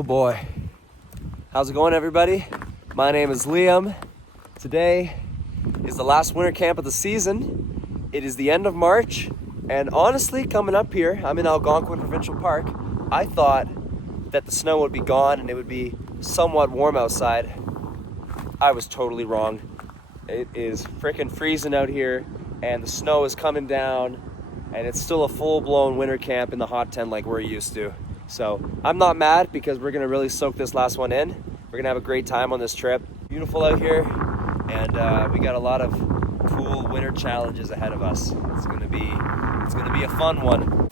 Oh boy. How's it going, everybody? My name is Liam. Today is the last winter camp of the season. It is the end of March, and honestly, coming up here, I'm in Algonquin Provincial Park. I thought that the snow would be gone and it would be somewhat warm outside. I was totally wrong. It is freaking freezing out here, and the snow is coming down, and it's still a full-blown winter camp in the hot tent like we're used to. So I'm not mad because we're gonna really soak this last one in. We're gonna have a great time on this trip. Beautiful out here, and we got a lot of cool winter challenges ahead of us. It's gonna be a fun one.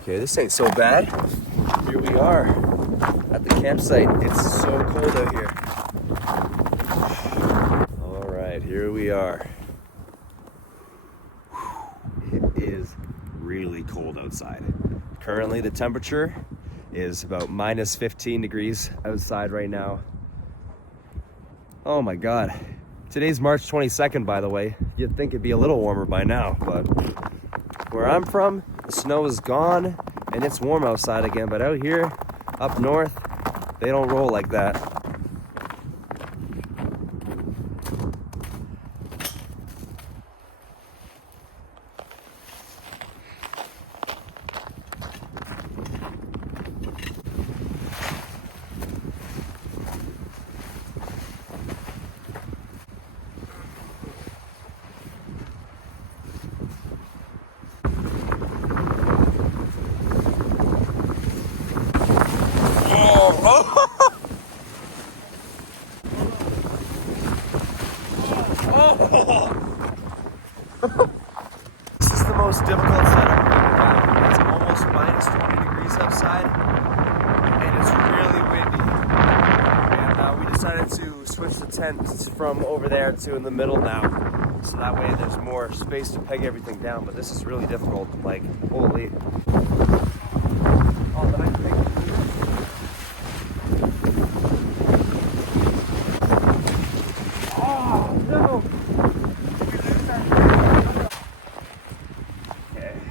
Okay, this ain't so bad. Here we are at the campsite. It's so cold out here. All right, here we are. It is really cold outside. Currently the temperature is about minus 15 degrees outside right now. Oh my God. Today's March 22nd, by the way. You'd think it'd be a little warmer by now, but where I'm from, the snow is gone and it's warm outside again, but out here, up north, they don't roll like that. This is the most difficult setup we've had. It's almost minus 20 degrees outside, and it's really windy. And we decided to switch the tent from over there to in the middle now, so that way there's more space to peg everything down. But this is really difficult. Like, holy. Oh, but I think. Oh no!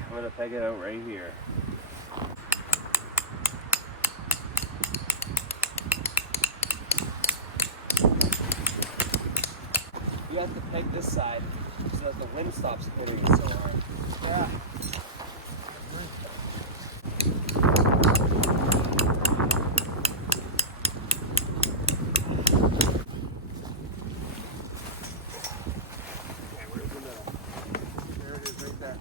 I'm gonna peg it out right here. You have to peg this side so that the wind stops hitting it so hard. Yeah. Okay, where's the middle? There it is, right there.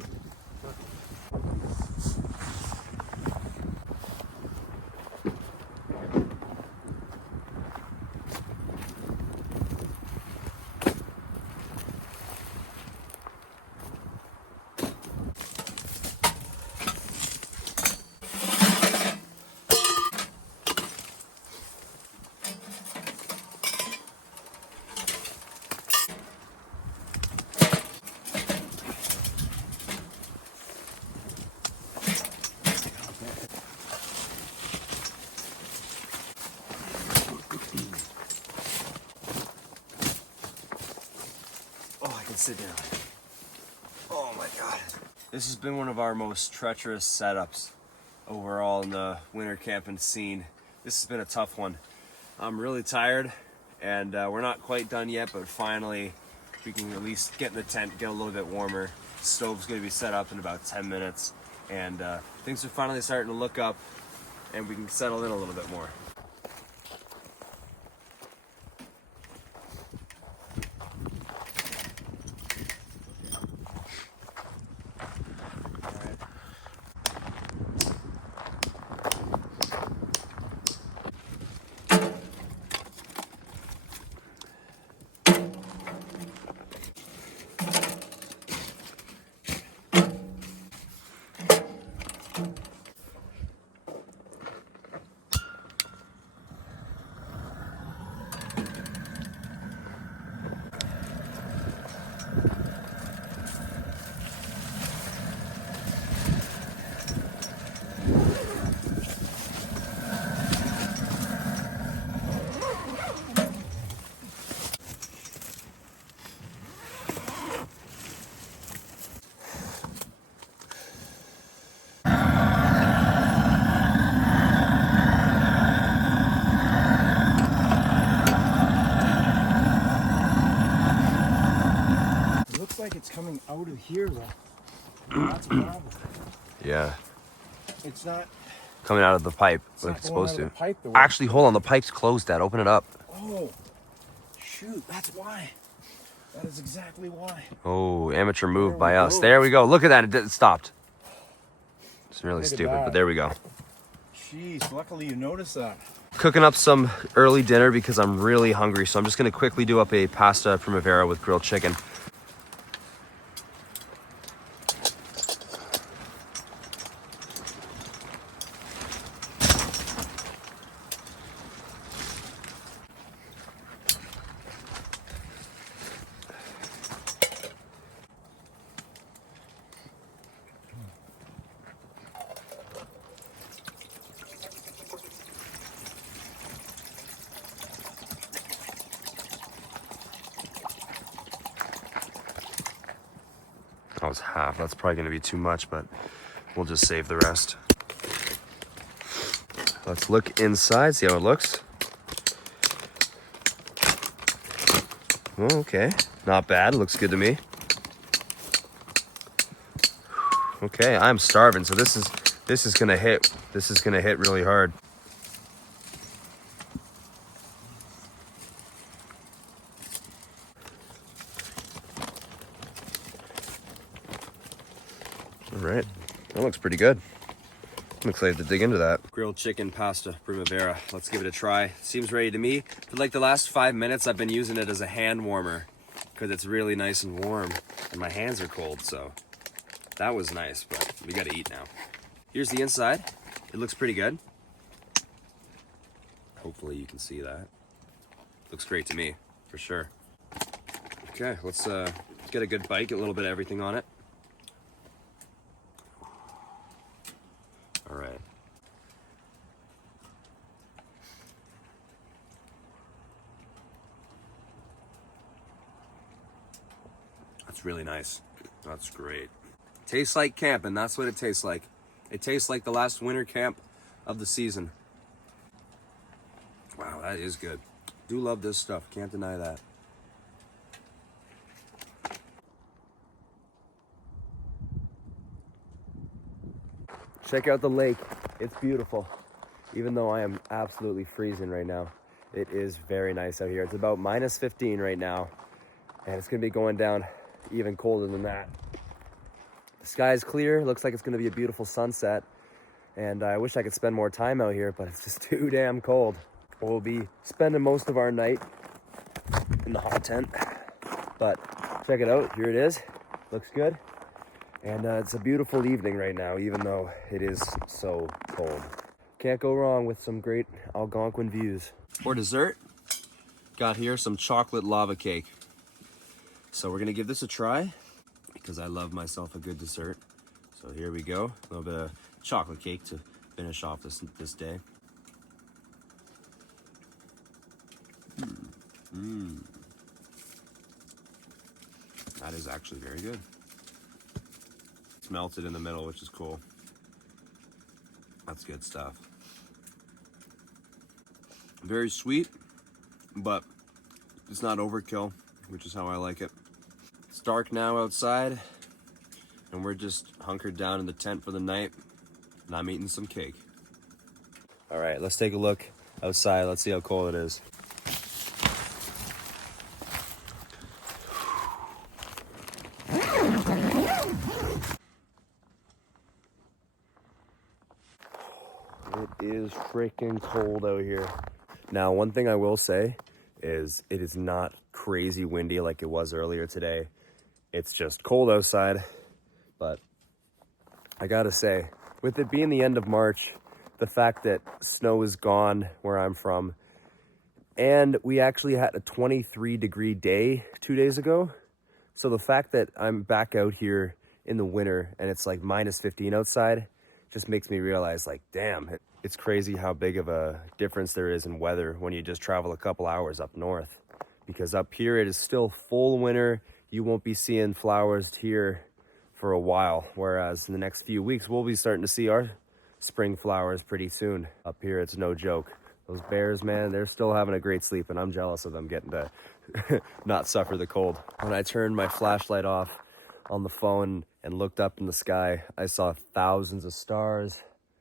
Oh, I can sit down. Oh my God. This has been one of our most treacherous setups overall in the winter camping scene. This has been a tough one. I'm really tired, and we're not quite done yet, but finally we can at least get in the tent, get a little bit warmer. The stove's gonna be set up in about 10 minutes, and things are finally starting to look up, and we can settle in a little bit more. coming out of here though. That's a problem. Yeah. It's not. Coming out of the pipe It's like not it's going supposed out of to. the pipe the way. Actually, hold on. The pipe's closed, Dad. Open it up. Oh, shoot! That's why. That is exactly why. Oh, amateur There move we by us. go. There we go. Look at that. It stopped. It's really Look at stupid, that. but there we go. Jeez, luckily you noticed that. Cooking up some early dinner because I'm really hungry. So I'm just going to quickly do up a pasta primavera with grilled chicken. That was half. That's probably going to be too much, but we'll just save the rest. Let's look inside, see how it looks. Oh, okay, not bad. Looks good to me. Okay, I'm starving, so this is gonna hit. This is gonna hit really hard. All right, that looks pretty good. I'm excited to dig into that. Grilled chicken pasta primavera. Let's give it a try. Seems ready to me. For like the last 5 minutes, I've been using it as a hand warmer because it's really nice and warm and my hands are cold, so that was nice, but we gotta eat now. Here's the inside. It looks pretty good. Hopefully you can see that. Looks great to me, for sure. Okay, let's get a good bite, get a little bit of everything on it. All right. That's really nice. That's great. Tastes like camping, that's what it tastes like. It tastes like the last winter camp of the season. Wow, that is good. Do love this stuff, can't deny that. Check out the lake. It's beautiful. Even though I am absolutely freezing right now, it is very nice out here. It's about minus 15 right now, and it's gonna be going down even colder than that. The sky is clear. Looks like it's gonna be a beautiful sunset, and I wish I could spend more time out here, but it's just too damn cold. We'll be spending most of our night in the hot tent, but check it out. Here it is. Looks good. And it's a beautiful evening right now, even though it is so cold. Can't go wrong with some great Algonquin views. For dessert, got here some chocolate lava cake. So we're gonna give this a try because I love myself a good dessert. So here we go, a little bit of chocolate cake to finish off this day. That is actually very good. It's melted in the middle, which is cool. That's good stuff. Very sweet, but it's not overkill, which is how I like it. It's dark now outside, and we're just hunkered down in the tent for the night, and I'm eating some cake. All right, let's take a look outside. Let's see how cold it is. It is freaking cold out here. Now, one thing I will say is it is not crazy windy like it was earlier today. It's just cold outside, but I gotta say, with it being the end of March, the fact that snow is gone where I'm from, and we actually had a 23-degree day 2 days ago. So the fact that I'm back out here in the winter and it's like minus 15 outside just makes me realize, like, damn, it's crazy how big of a difference there is in weather when you just travel a couple hours up north. Because up here it is still full winter. You won't be seeing flowers here for a while, whereas in the next few weeks we'll be starting to see our spring flowers pretty soon. Up here it's no joke. Those bears, man, they're still having a great sleep, and I'm jealous of them getting to not suffer the cold. When I turned my flashlight off, on the phone and looked up in the sky, I saw thousands of stars.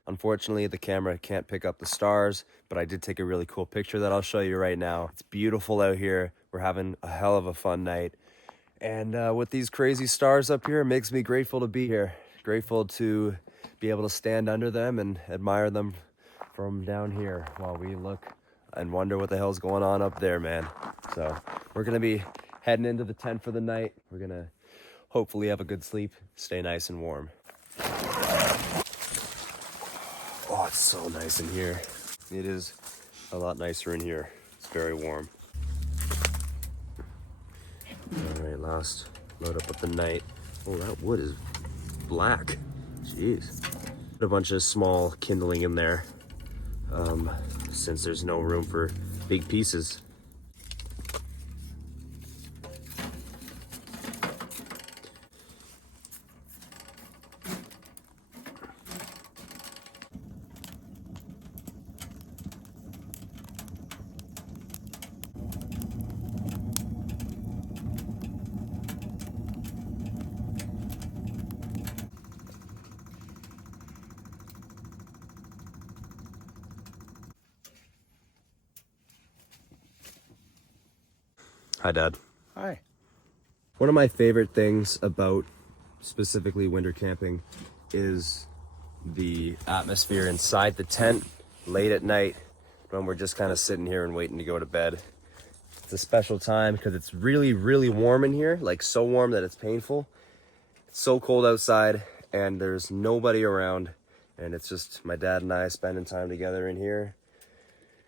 Unfortunately, the camera can't pick up the stars, but I did take a really cool picture that I'll show you right now. It's beautiful out here. We're having a hell of a fun night. And with these crazy stars up here, it makes me grateful to be here. Grateful to be able to stand under them and admire them from down here while we look and wonder what the hell's going on up there, man. So we're gonna be heading into the tent for the night. We're gonna hopefully have a good sleep, stay nice and warm. Oh, it's so nice in here. It is a lot nicer in here. It's very warm. All right, last load up with the night. Oh, that wood is black. Jeez. Put a bunch of small kindling in there, since there's no room for big pieces. Hi, Dad. Hi. One of my favorite things about specifically winter camping is the atmosphere inside the tent late at night when we're just kind of sitting here and waiting to go to bed. It's a special time because it's really, really warm in here, like so warm that it's painful. It's so cold outside and there's nobody around, and it's just my dad and I spending time together in here.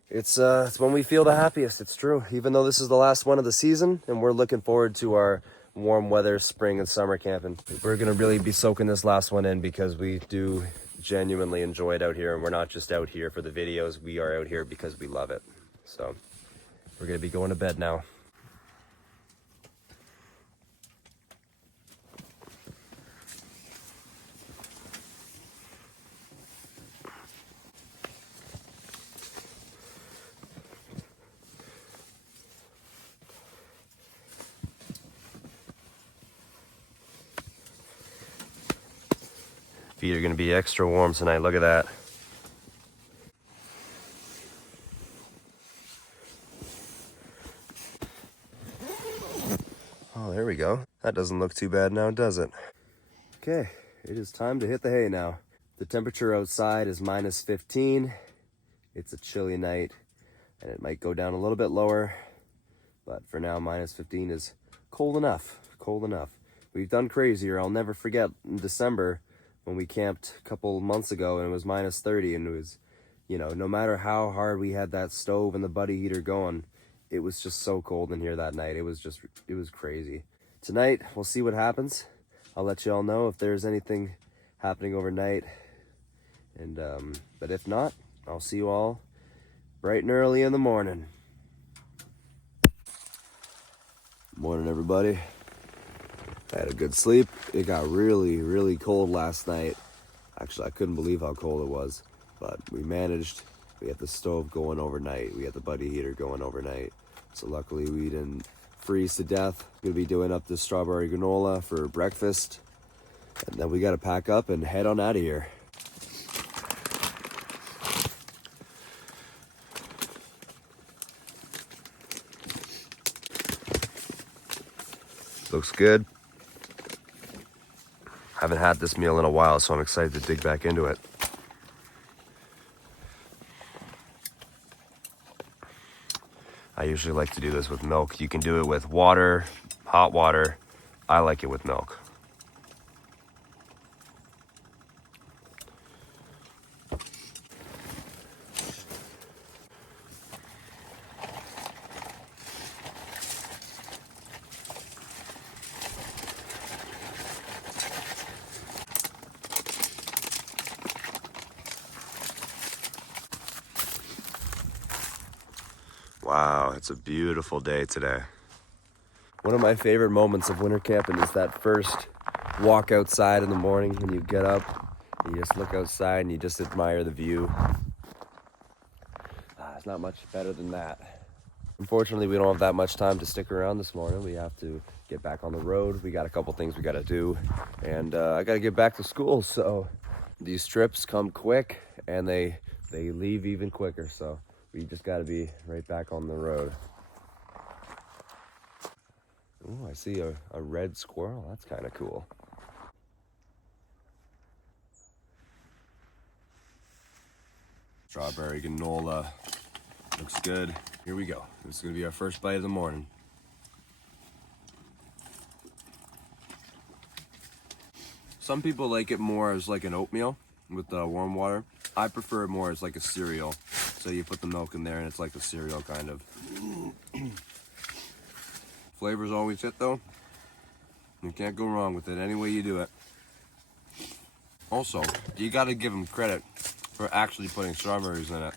It's when we feel the happiest. It's true. Even though this is the last one of the season and we're looking forward to our warm weather, spring and summer camping, we're gonna really be soaking this last one in because we do genuinely enjoy it out here, and we're not just out here for the videos. We are out here because we love it. So we're gonna be going to bed now. Feet are gonna be extra warm tonight. Look at that. Oh, there we go. That doesn't look too bad now, does it? Okay, it is time to hit the hay now. The temperature outside is -15. It's a chilly night and it might go down a little bit lower, but for now, -15 is cold enough, cold enough. We've done crazier. I'll never forget in December when we camped a couple months ago and it was -30, and it was, you know, no matter how hard we had that stove and the buddy heater going, it was just so cold in here that night. It was crazy. Tonight, we'll see what happens. I'll let you all know if there's anything happening overnight. And, but if not, I'll see you all bright and early in the morning. Morning, everybody. I had a good sleep. It got really, really cold last night. Actually, I couldn't believe how cold it was, but we managed. We had the stove going overnight. We had the buddy heater going overnight. So luckily we didn't freeze to death. Gonna be doing up this strawberry granola for breakfast. And then we gotta pack up and head on out of here. Looks good. Haven't had this meal in a while, so I'm excited to dig back into it. I usually like to do this with milk. You can do it with water, hot water. I like it with milk. Wow, it's a beautiful day today. One of my favorite moments of winter camping is that first walk outside in the morning when you get up and you just look outside and you just admire the view. It's not much better than that. Unfortunately, we don't have that much time to stick around this morning. We have to get back on the road. We got a couple things we got to do, and I got to get back to school. So these trips come quick, and they leave even quicker. So we just got to be right back on the road. Oh, I see a red squirrel. That's kind of cool. Strawberry granola. Looks good. Here we go. This is going to be our first bite of the morning. Some people like it more as like an oatmeal with warm water. I prefer it more as like a cereal. So you put the milk in there and it's like a cereal kind of. Flavor's always hit though. You can't go wrong with it any way you do it. Also, you got to give them credit for actually putting strawberries in it.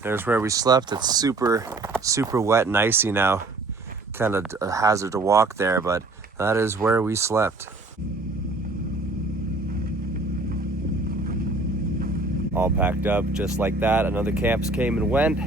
There's where we slept. It's super wet and icy now. Kind of a hazard to walk there, but that is where we slept. All packed up just like that. Another camps came and went.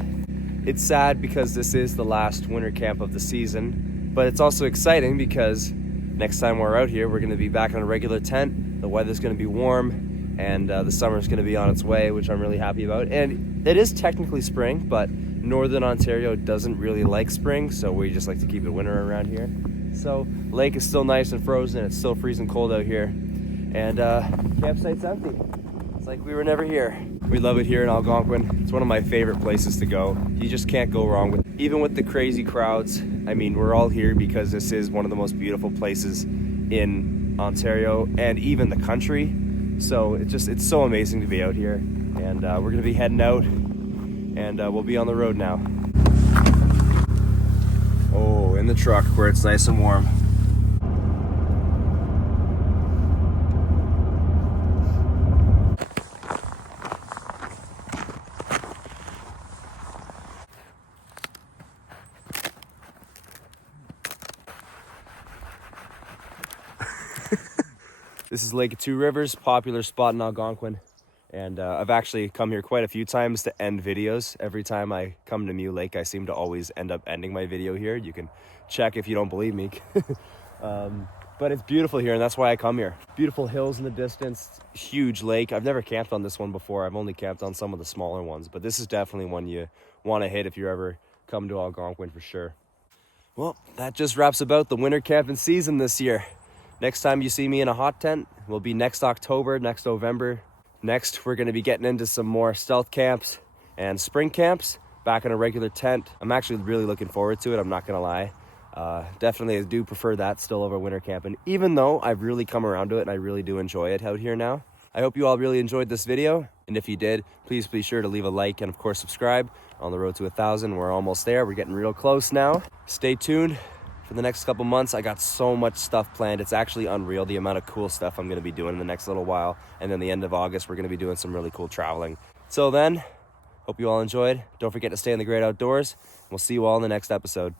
It's sad because this is the last winter camp of the season, but it's also exciting because next time we're out here, we're going to be back on a regular tent. The weather's going to be warm, and the summer's going to be on its way, which I'm really happy about. And it is technically spring, but Northern Ontario doesn't really like spring, so we just like to keep it winter around here. So lake is still nice and frozen. It's still freezing cold out here, and campsite's empty. It's like we were never here. We love it here in Algonquin. It's one of my favorite places to go. You just can't go wrong with it. Even with the crazy crowds. I mean, we're all here because this is one of the most beautiful places in Ontario and even the country. So it's so amazing to be out here. And we're gonna be heading out, and we'll be on the road now. Oh, in the truck where it's nice and warm. This is Lake of Two Rivers, popular spot in Algonquin. And I've actually come here quite a few times to end videos. Every time I come to Mew Lake, I seem to always end up ending my video here. You can check if you don't believe me. But it's beautiful here, and that's why I come here. Beautiful hills in the distance, huge lake. I've never camped on this one before. I've only camped on some of the smaller ones, but this is definitely one you want to hit if you ever come to Algonquin for sure. Well, that just wraps about the winter camping season this year. Next time you see me in a hot tent will be next October, next November. Next, we're gonna be getting into some more stealth camps and spring camps, back in a regular tent. I'm actually really looking forward to it, I'm not gonna lie. Definitely I do prefer that still over winter camping, even though I've really come around to it and I really do enjoy it out here now. I hope you all really enjoyed this video. And if you did, please be sure to leave a like and of course subscribe. On the road to 1,000, we're almost there. We're getting real close now. Stay tuned for the next couple months. I got so much stuff planned. It's actually unreal the amount of cool stuff I'm gonna be doing in the next little while. And then the end of August, we're gonna be doing some really cool traveling. Till then, hope you all enjoyed. Don't forget to stay in the great outdoors. We'll see you all in the next episode.